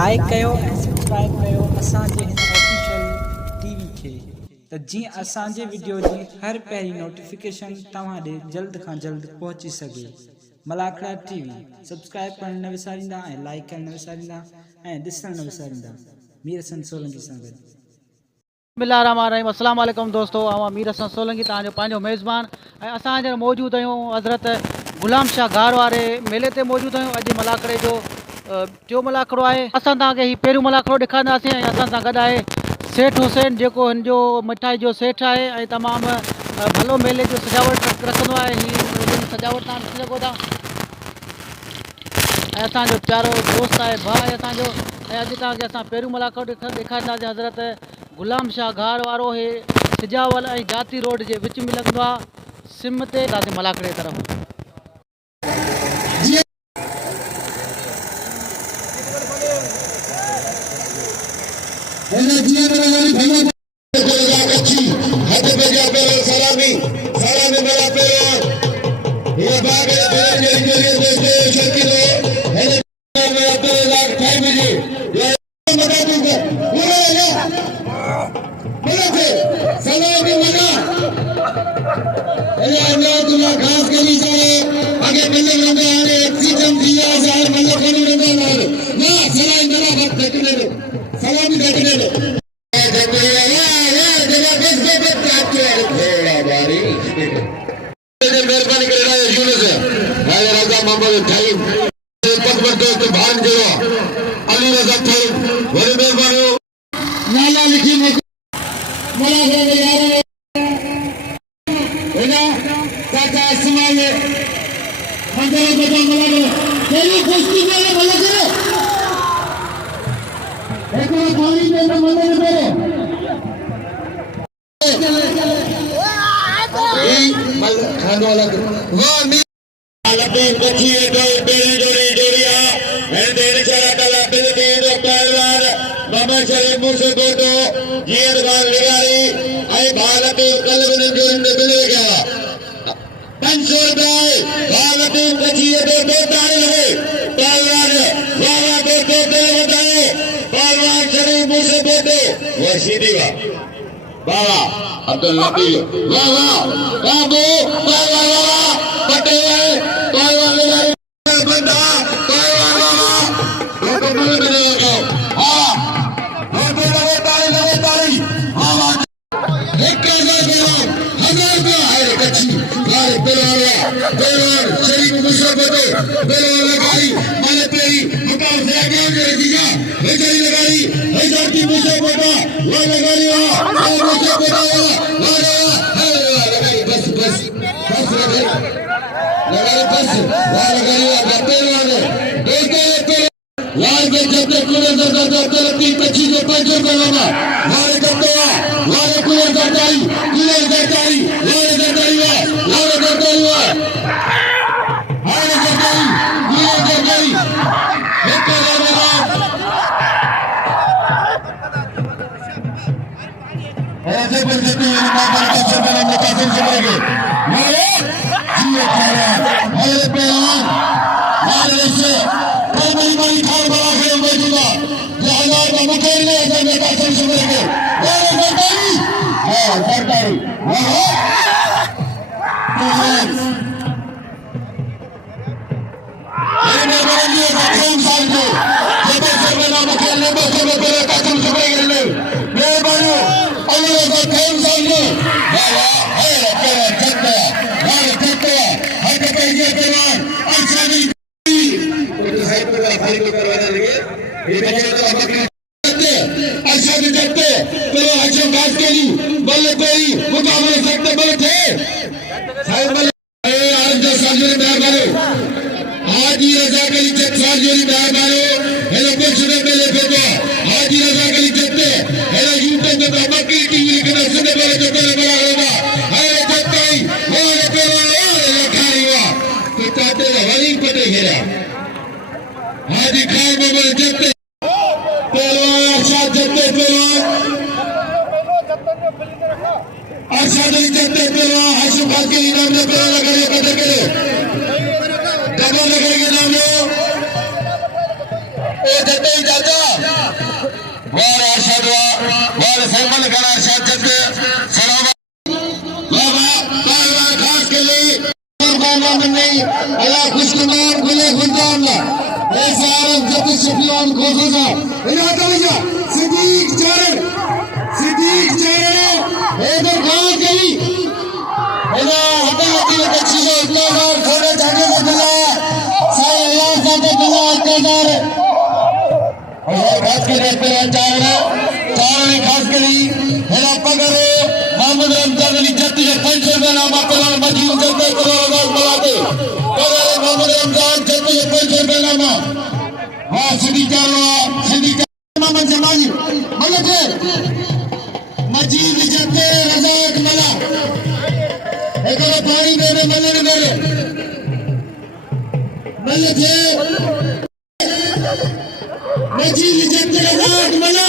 Like कयो ऐं subscribe कयो असांजे हिन ऑफिशियल टीवी खे त जीअं असांजे वीडियो जी हर पहिरीं नोटिफिकेशन तव्हां ॾे जल्द खां जल्द पहुची सघे। मलाखड़ा टीवी सब्सक्राइब करण न विसारींदा ऐं लाइक करण न विसारींदा ऐं ॾिसण न विसारींदा। मीर हसन सोलंकी सां गॾु। बिस्मिल्लाहिर्रहमानिर्रहीम। अस्सलाम वालेकुम दोस्तों, आवां मीर हसन सोलंकी तव्हांजो पंहिंजो मेज़बान ऐं असां हींअर मौजूदु आहियूं हज़रत गुलाम शाह गार वारे मेले ते मौजूदु आहियूं। अॼु मलाखड़े जो टियों मलाखड़ो आहे। असां तव्हांखे हीउ पहिरियों मलाखड़ो ॾेखारींदासीं ऐं असां सां गॾु आहे सेठ हुसैन जेको हिन जो मिठाई जो सेठ आहे ऐं तमामु भलो मेले जो सजावट रखंदो आहे। हीअ सजावट तव्हां ॾिसी सघो था ऐं असांजो प्यारो दोस्त आहे, भाउ आहे असांजो। ऐं अॼु तव्हांखे असां पहिरियों मलाखड़ो ॾेखारींदासीं हज़रत गुलाम शाह गार वारो। हे सिजावल ऐं जाती रोड जे विच में लॻंदो आहे। सिम ते ईंदासीं मलाखड़े तरफ़। जते चाचा सलमान करा शाजत सलाम खास के लिए नहीं अल्लाह खुशनुमा गुले गुलजान ऐसा जब शफियान कोसोजा इलाका भैया सिद्दीक चरण इधर गांव गई हेलो हटा अच्छी से इतना बार थोड़े जाने को मिला सारे अल्लाह जाते मिला इतना और खास के लिए पर चार खास के लिए हेलो पकड़ो मोहम्मद रमजान अली जत्ती के 500 रुपए नामा पकड़ मजीद जत्ते करोड़ बात बुलाते पकड़ो मोहम्मद रमजान जत्ती के 500 रुपए नामा हाँ सिद्दीक मोहम्मद जमाली मलक मजीद जत्ते रजाक मला एक पानी देने मलन करे मलक मजीद जत्ते रजाक मला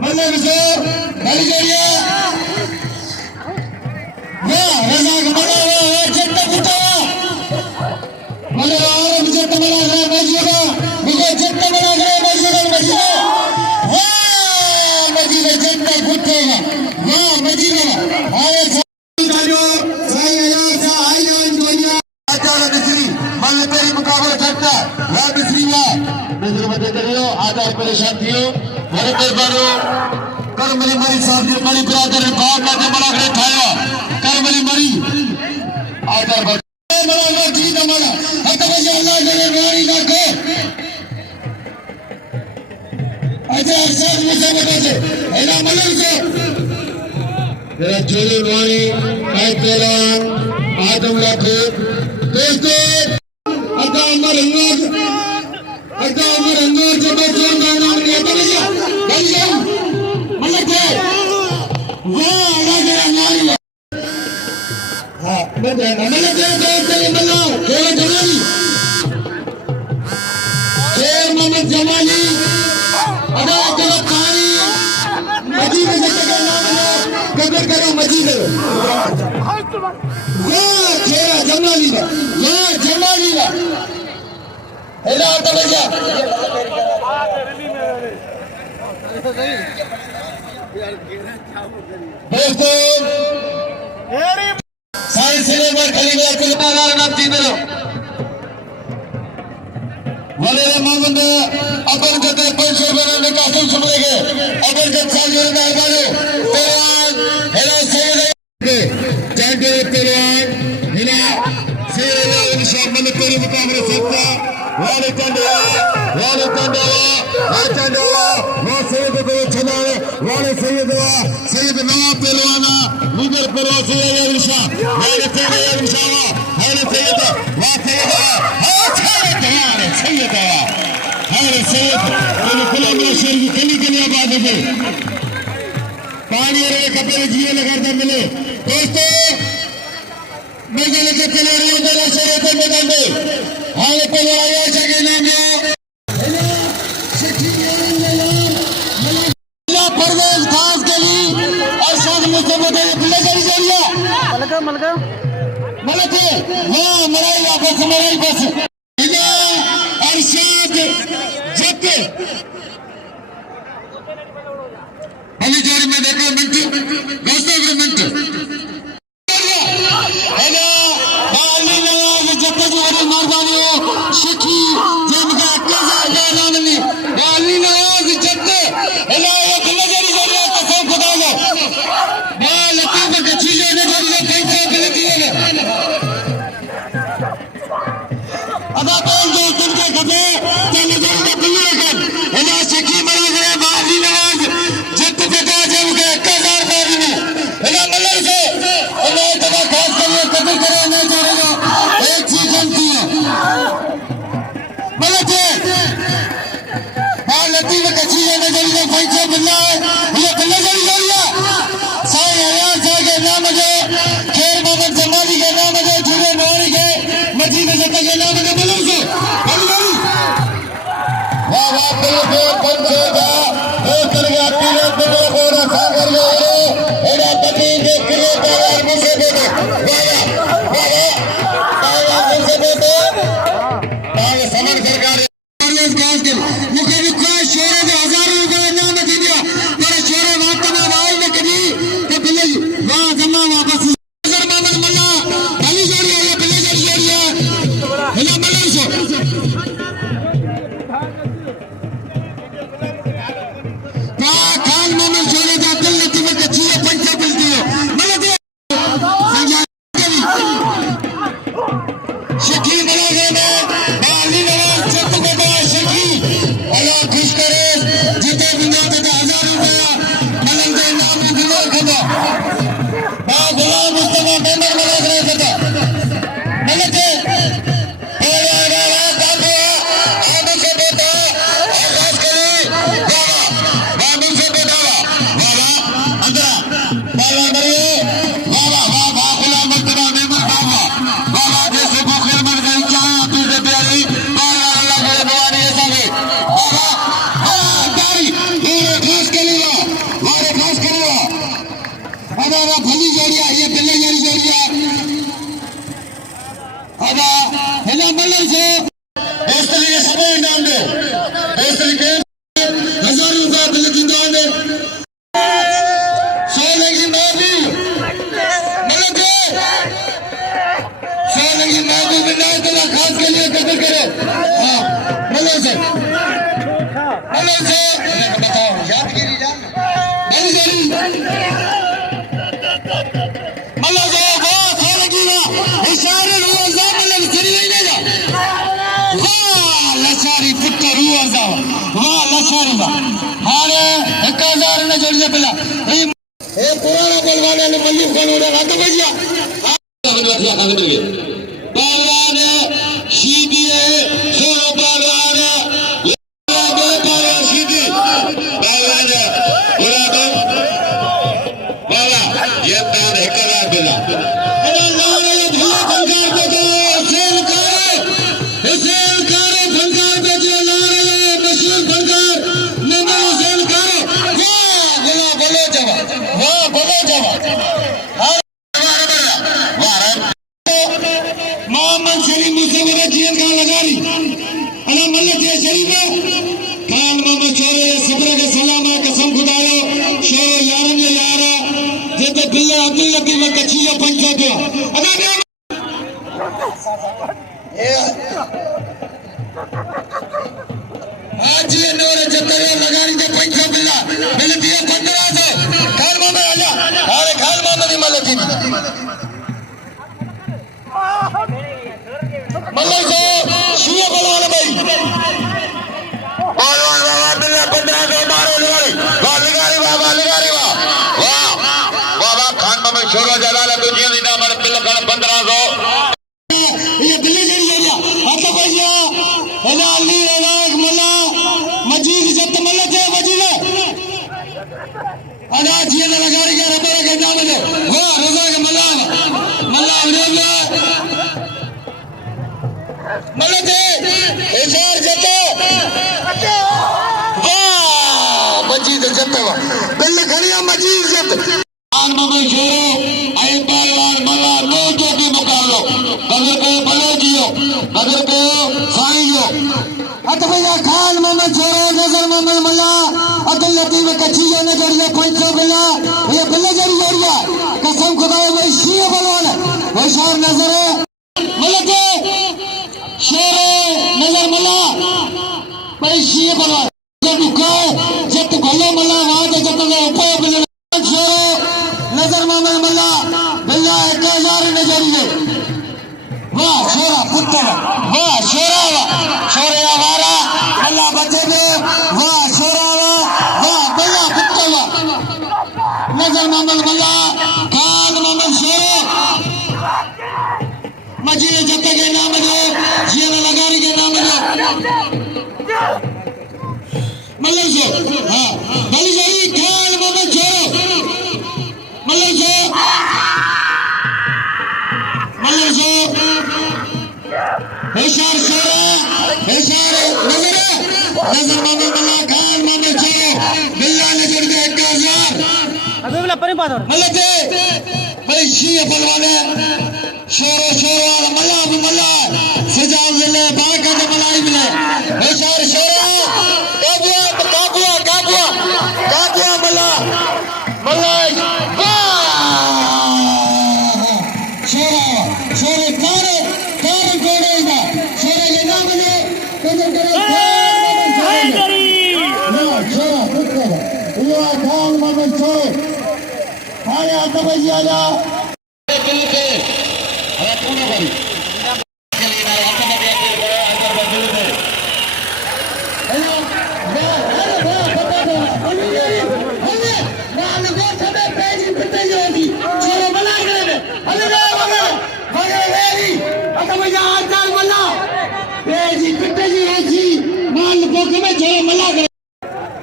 मलक से भर गया वाह रजाक मला वाह जत्ते कुत्ता मलक आरम जत्ते मला है मजीदा मुझे जत्ते मला है मजीदा जत्ते कुत्ते वाह मजीदा आए साजो साई हजार से आई जान दुनिया आचार मिस्री मल तेरी मुकाबला करता वाह मिस्री वाह मदद करियो आधा परेशान थियो मेरे दरबारो करमली मरी साहब जी मरी बिरादर बाप लाके बड़ा करे ठाया करमली मरी आधा बड़ा जी दमला हत बजे अल्लाह करे वारी ना को अच्छा अरसाद मुझे बता दे एना मलन से मेरा जोले वारी काय तेरा आदम लाखे दोस्तों अदा अमर अंगूर जब जोर गाना ने बलिया मलक वाह आवाज नारी हां मलक दोस्त मल्ला केवल जमाली शेर मोहम्मद जमाली अदा करो पानी मजीद का नाम कदर करो मजीद वाह शेर जमाली हेलो तो भैया दोस्तों सारे सिनेमा खरीदे कुल बाजार नाम तीनों वाले मोहम्मद अपन कहते 500 रुपए में काफी सुन लेंगे अपन के साजो में आवाज़ पहलवान हेलो सैयद चांदे पहलवान हिला सैयद इंशाअल्लाह मन तेरे मुकाबले सकता वाले चंडवा वो सैयद को चलावे वाले सैयद नवाब पहलवाना लीडर पहलवान सैयद इंशाअल्लाह वाले सैयद इंशाअल्लाह वाले सैयद मेरे शरीर की कली के लिए आबाद है पानी और एक कपड़े जिए लगातार मिले दोस्तों मुझे लेके चले रही हूँ मेरे शरीर के मैदान में हाँ पहले आया जगह नाम परवेज खास के लिए और साथ में से मलक हाँ मलाई बस अरशद जब अली जोड़ी में देखो मिनट दोस्तों मिनट हेलो बाली नवाज जब जो बड़ी मेहरबानी हो शिखी जिनका कजा गाना बाली नवाज जब हेलो एक नजर जोड़ी कसम खुदा लो बाल लतीफ के चीजें ने जोड़ी कैसे गलती है अदा बोल दो तुमके खबे चल जोड़ी का कुल्लू कर हेलो शिखी मरा गए बाली नवाज जब बेटा जब के 1000 बारी में हेलो मल्लर से हेलो तबा खास करिए कबूल करे ना जोड़ेगा एक चीज जानती है मलक बाल लतीफ के चीजें ने जोड़ी कैसे बिल्ला ये बिल्ला जोड़िया साई आयार साहब के नाम है खेर मोहम्मद जमाली के नाम है जुबे नौरी के मजीद जत्ता के नाम है मलक से वाह वाह तेरे बन जाएगा एक कर गया तीन बड़े बोरा सागर में एड़ा तकी के किले दार मुझे दे दे वाह वाह मुझे दे दे ताए समन सरकार खास के मुझे भी कोई शोर दे मतलब से इस तरीके सब इनाम दो इस तरीके 1000 रुपया बिल की दो ने सोने की महबूब मतलब सोने की महबूब विनायक तला खास के लिए कबूल करो हाँ मतलब से बताओ यादगिरी जान बड़ी जरूरी मतलब से वो सोने की ना इशारे रोजा मतलब सरी नहीं जा वाह लसारी पुत्र रोजा वाह लसारी वाह हारे 1000 ने जोड़ दे पहला ए पुराना बलवान ने मल्लिक खान उड़ा रात भैया पहलवान सीधी है सोनो पहलवान मेरे पहलवान सीधी पहलवान उड़ा दो बाबा ये पैर 1000 बिला अरे लारे भैया फंकार पे जो सेल करे फंकार पे जो लारे मशहूर फंकार नंबर सेल करे वाह बोलो जवाब वाह बोलो जवाब मोहम्मद शरीफ मुझसे जीवन का लगा ली अना मल्ल जे शरीफ खान मोहम्मद छोरे सबर के सलाम कसम खुदायो शोर यारन ये यारा जे तो बिल्ला अब्दुल लतीफ कच्ची या पंचो दो अना आज ये नूर जतरे लगारी के पंचो बिल्ला बिल दिए 1500 खान मोहम्मद आजा अरे खान मोहम्मद ही मल्ल जी मतलब से शिया बलवान भाई बलवान बाबा बिल्ला 1500 मारो लगारी वाह वाह बाबा खान मोहम्मद छोरो जलाल तो जी दी नाम बिल्ला 1500 ये बिल्ली जड़ी एरिया आता भैया अला अली राग मल्ला मजीद जत मल्ला जे मजीद अदा जी ने लगारी के रबरा के नाम दे वाह रोजा के मल्ला रोजा मलते इशार जतो वाह मजीद जतो बिल घड़िया मजीद जत आन ममे छोरो आए पहलवान मला नो जो भी मुकाबलो अगर को भले जियो अगर को साईयो अत भैया खान ममे छोरो नजर ममे मला अब्दुल लतीफ कच्चिया ने जड़िया 500 बिला ये बिल जड़ी जड़िया कसम खुदा भाई शिया बलवान होशियार नजर मलते शेरे नजर मला पैशी बलवा जब को जब भले मला वहां तो जब ले ऊपर बिल शेरे नजर मामे मला बिल्ला 1000 नजरिए वाह शेरा पुत्र वाह शेरा शेरे आवारा अल्लाह बचे दे वाह शेरा वाह बिल्ला पुत्र नजर मामे मला खान मामे शेरे मजीद जत्ते के नाम दो जीवन लगारी के नाम दो मतलब से हाँ बली जारी खान मोहम्मद छोरो मतलब से होशियार शेरा होशियार नजर मोहम्मद मल्ला खान मोहम्मद छोरो बिल्ला ने जोड़ दिया 1000 अबे बोला परे बात और मतलब से भाई शी पलवाने शोरो मल्ला सजाव मिले बाका के मलाई मिले होशियार शोरो काबुआ मल्ला शोरो कार गोड़ेगा शोरो के नाम ले कदर करे शोरो पुत्र ये खान मोहम्मद छोरो आया तो भैया जा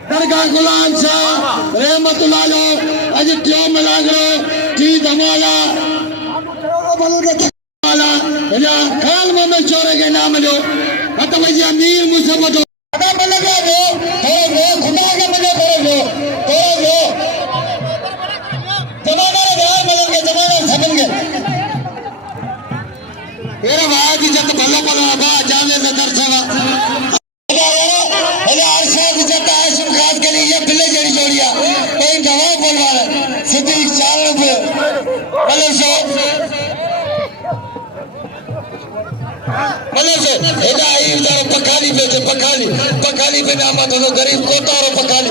दरगाह गुलाम शाह रहमतुल्लाह अज क्यों मिला करो जी धमाला खान मोहम्मद छोरे के नाम लो भैया मीर मुझसे बतो खुदा के मुझे करो जमाना जमाना सबन के तेरा बात की जत भलो भलो बा जाने से दर्शवा हेलो अरशद जत आशिम खास के लिए बिल्ले जड़ी जोड़िया कोई जवाब बोलवा सीधी 4 रुपए भले सो भले से हेदा इधर पखाली पे नाम तो गरीब कोता और पखाली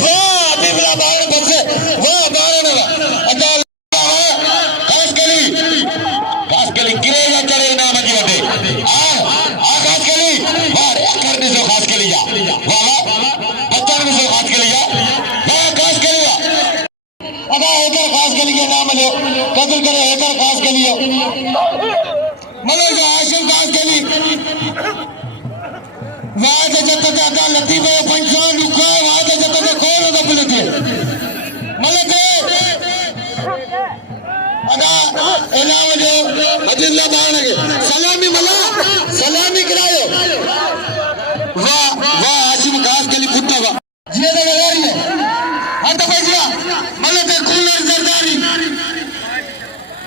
वाह बिबला बाहर बसे वाह बाहर ना अदाल खास कली गिरेगा चढ़े नाम जी होते खास कली वाह करने से खास कली जा वाह बच्चा ने से खास कली जा वाह खास कली जा अदा इधर खास कली के नाम ले कदर करे इधर खास कली हो मले जो आशिम खास कली वाह जत अदा लतीफ पंचो लुका वाह जत कौन होता बुलते मले अदा इनाम जो अब्दुल्ला बाण के सलामी मला सलामी करायो वाह वाह आशिम खास के लिए फुटता वाह ये तो लगारी है हट पैसा मले के कूलर सरदारी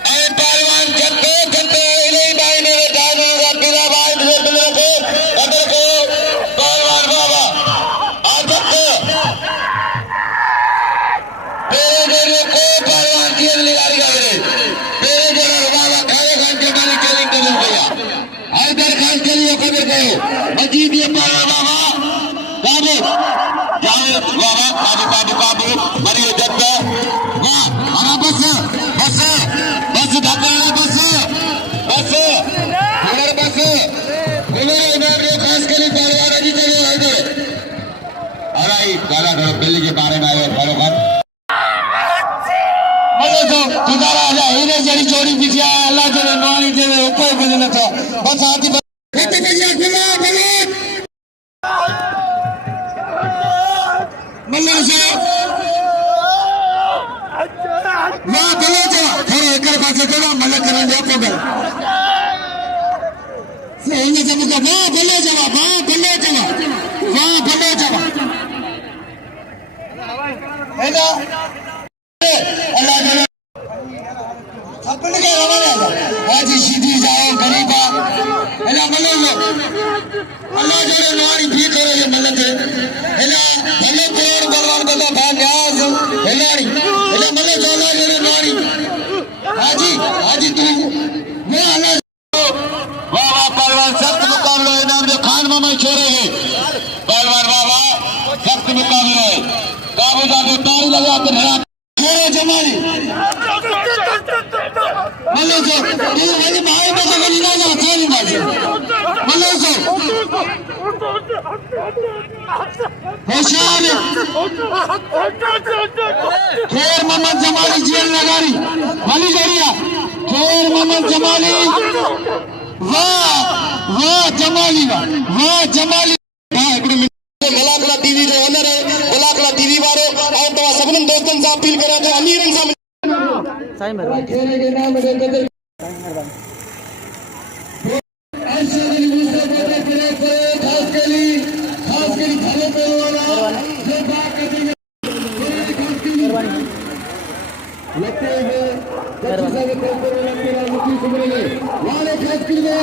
ए पहलवान जत्ते इले भाई ने जानो रबिला भाई ने बिले को अदर को पहलवान बाबा आज तक तेरे को पहलवान की लगारी का मजीद ये बाबा काबू जावेद बाबा काबू मरियो जद्दा वाह हरा बस ढाका बस इधर जो खास करी पहलवान जी चले इधर अरे गाला बिल्ली के बारे में आए बरोबर मलो तो तुदारा आजा इने जड़ी जोड़ी बिछिया अल्लाह जने नवानी देवे ऊपर बजन था बस आती मल्ला से वाह भले जा थोड़ा एक पासे थोड़ा मल्ला करन दे पगल से इने जब का वाह भले जा वाह भले जा हेलो अल्लाह जने अपने के रवाना आज सीधी जाओ गरीबा हेलो मल्ला अल्लाह जने नवानी भी करे ये मल्ला थे हेलो भले कोर बलवान बता भा न्याज हेलानी हेलो मल्ला जोला जने नवानी हाजी तू मैं अल्लाह वाह पहलवान सख्त मुकाबला इनाम जो खान मामा छोरे हैं पहलवान बाबा सख्त मुकाबला है काबू जादू तारी लगा के धरा छोरे जमाली मल्ला जो तू वही भाई में से गली ना जा छोरी बाजी मल्ला जो होशियार खेर मोहम्मद जमाली जेल लगारी वाली जोड़िया खेर मोहम्मद जमाली वाह जमाली मलाकला टीवी जो ओनर है मलाकला टीवी वारो और तो सबने दोस्तन से अपील करा तो अमीरन से साईं मेहरबानी खेरे के नाम में कदर ऐसे नहीं मुझसे बोले फिरे खास के लिए खाने पे वाला जो बात करते हैं लगते हैं जब से लगते हैं मुझे सुनेंगे वाले खास के लिए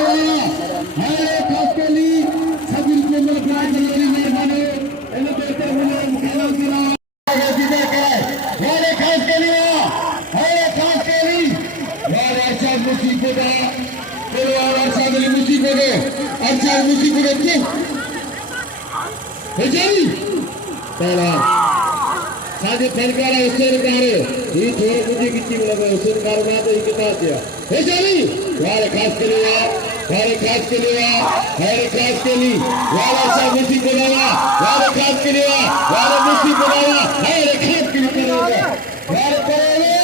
हमारे खास के लिए सभी को मिल प्यार जरूरी मेहरबानी इन देते हुए मुखेला सिरा जिधर कराए वाले खास के लिए वाले अरशद मुसीबो का परिवार अरशद मुसीबो के हेजरी पहला साजे फरकारा हुसैन कार ये छोरे मुझे किसी में लगा हुसैन कार में तो ये कितना दिया हेजरी वाले खास के लिए वाले खास के लिए वाले सब मुसी बनाया वाले खास के लिए वाले मुसी बनाया वाले खास के लिए करेगा वाले करेगा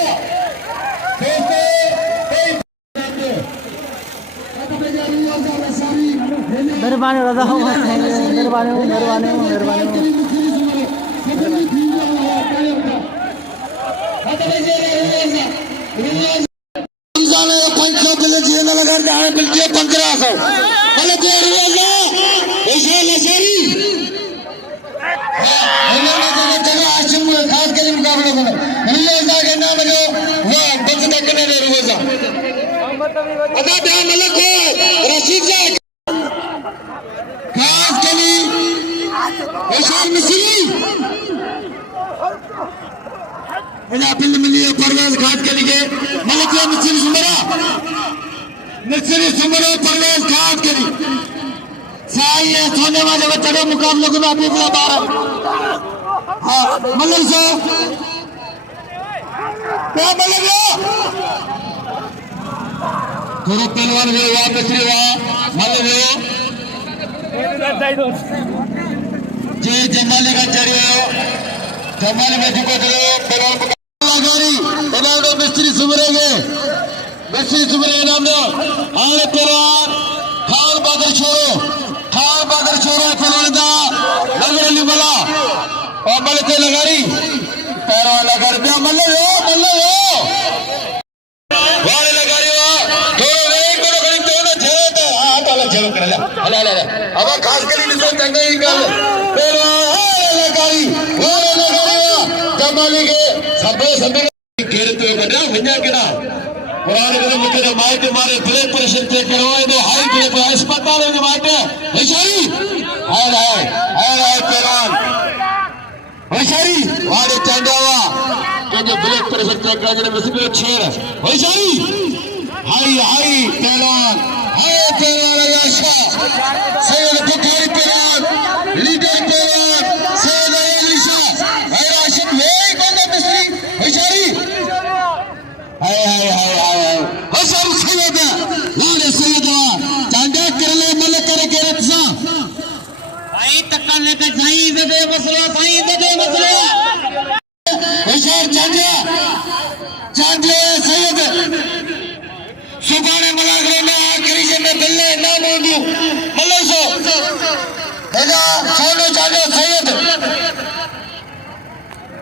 मेहरबानी रजा हो मेहरबानी खास के लिए मुकाबला अदा ध्यान मलक हो रशीद जा खास कली विशाल मिस्री वजह फिल्म मिली है परवेज खास कली के मलक मिस्री सुमरा परवेज खास कली साई है सोने वाले बच्चे मुकाबले को अभी बुला पा रहा हाँ मलक सो क्या मलक थोड़ा पहलवान हुए वहाँ मिस्री वहाँ मलक जय जमाली का चढ़ियो जमाली में झुको चलो पहलवान लगारी इनाम मिस्त्री सुमरेंगे मिस्त्री सुमरे इनाम दो आले पहलवान खान बहादुर छोरो पहलवान दा नगर अली मला और मलक लगारी पहलवान लगारी पे मल्ले हो वाले लगारी वाह थोड़ा एक बड़ा करीब तो ना झेलो तो हाँ तो अलग झेलो कर ले अब खास करी निशान चंगा ही कर पहलवान लगारी जमाली के सबे घेरते हुए बना विन्या केड़ा कुरान के मुझे माइट मारे ब्लड प्रेशर चेक करवाए दो हाई ब्लड अस्पताल में माइट हशारी हाय पहलवान हशारी वाले चंदावा के जो ब्लड प्रेशर चेक करने में सिर्फ छेड़ हशारी हाई पहलवान आयशा सैयद बुखारी पहलवान लीडर पहलवान सैयद अलीशा राशिद वे कौन मिस्त्री हशारी हाय हशारी सैयद लाले सैयदवा चांदा करले मलक करे के रक्षा भाई तक्का लेके जाई दे मसला हशार चांदा सैयद सुभाने मलागरे ना करी से में बिल्ले ना मोदू मल्ले सो बेगा सोनो चांदा सैयद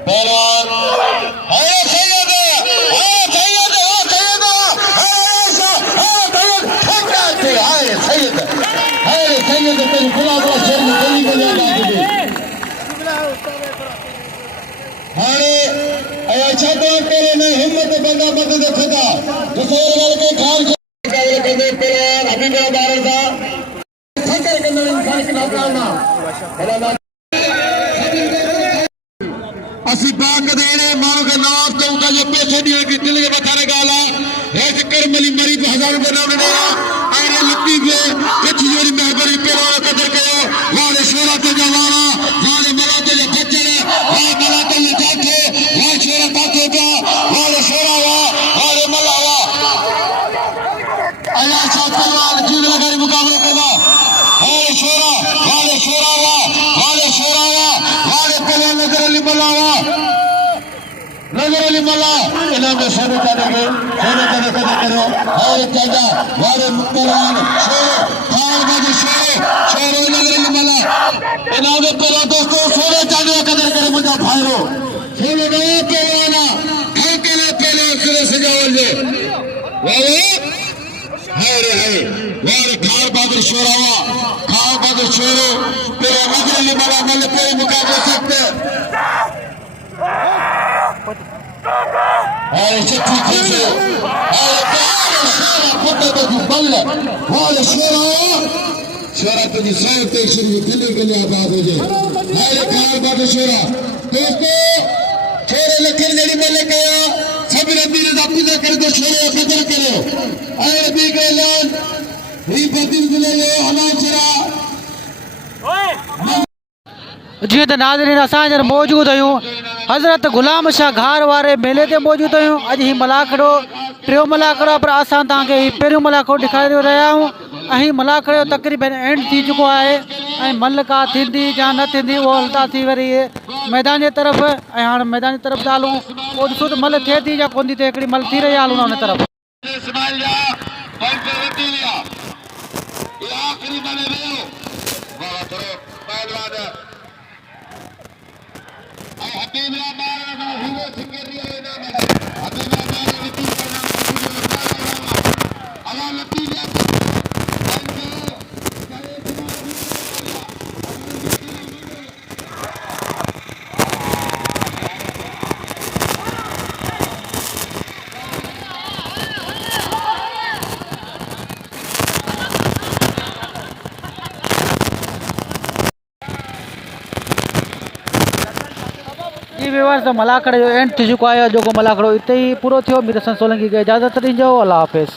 पहलवान सैयद तेरी गुलाब शेर में गली को ले जाके अच्छा तो तेरे ने हिम्मत बंदा मदद खुदा दूसरे वाले के खान मुकाबले करने पहलवान अभी मेरा बारह था फकर के अंदर इंसान की नौकाना असी बाग देने मानो के नवाब तो उनका जो पैसे दिए कि दिल के बताने गाला है कर मली मरी पे 1000 रुपए ना देना अरे लत्ती पे कच्ची जोड़ी मेहरबानी पहलवान कदर करो वाले शोरा तो जवाना वाले मला तो ले बच्चे वाले मला तो ले जाके वाले शोरा ताके का वाले शोरा वाले मला अल्लाह साहब पहलवान की लगारी मुकाबले करना वाले शोरा वाले पहलवान नगर अली मला इनाम में सोने करेंगे कदर करो और चाचा वाले पहलवान खान बाजी शेरो नगर अली मला इनाम में पहला दोस्तों सोने चांदी कदर करे मुझे भाईरो सोने गए पहलवाना खान के लिए पहलवान सुरे सजावल जे वाले वाले खान बहादुर शेरो तेरे नगर अली मला मल पे मुकाबले सकते चिट्ठी खींचे शोरा तुझी सौ शुरू दिल्ली के लिए आबाद हो जाए शोरा दोस्तों छोरे लखन जड़ी में लेके सब नबी ने पूजा कर दो छोरे कदर करो आए नबी के ऐलान ही बदिल दिले हलाल शरा जी तो नाज़रीन असां मौजूद आहियूं हज़रत गुलाम शाह घार वारे मेले ते मौजूद आहियूं अॼु ही मलाखड़ो टियों मलाखड़ो पर असां तव्हांखे ही पहिरियों मलाखड़ो ॾेखारे रहिया आहियूं ऐं मलाखड़ो तक़रीबन एंड थी चुको आहे ऐं मलका थींदी या न थींदी उहो हलंदासीं वरी मैदान जे तरफ़ ऐं हाणे मैदान जी तरफ़ था हलूं पोइ ॾिसो त मल थिए थी या कोन थी थिए हिकिड़ी मल थी रही आहे हलूं हुन तरफ़ व्यवहार से मलाखड़े जो एंड थी चुको है, जो को मलाखड़ो इते ही पूरो थियो। मीर हसन सोलंकी के इजाज़त ॾिजो। अल्लाह हाफ़िज़।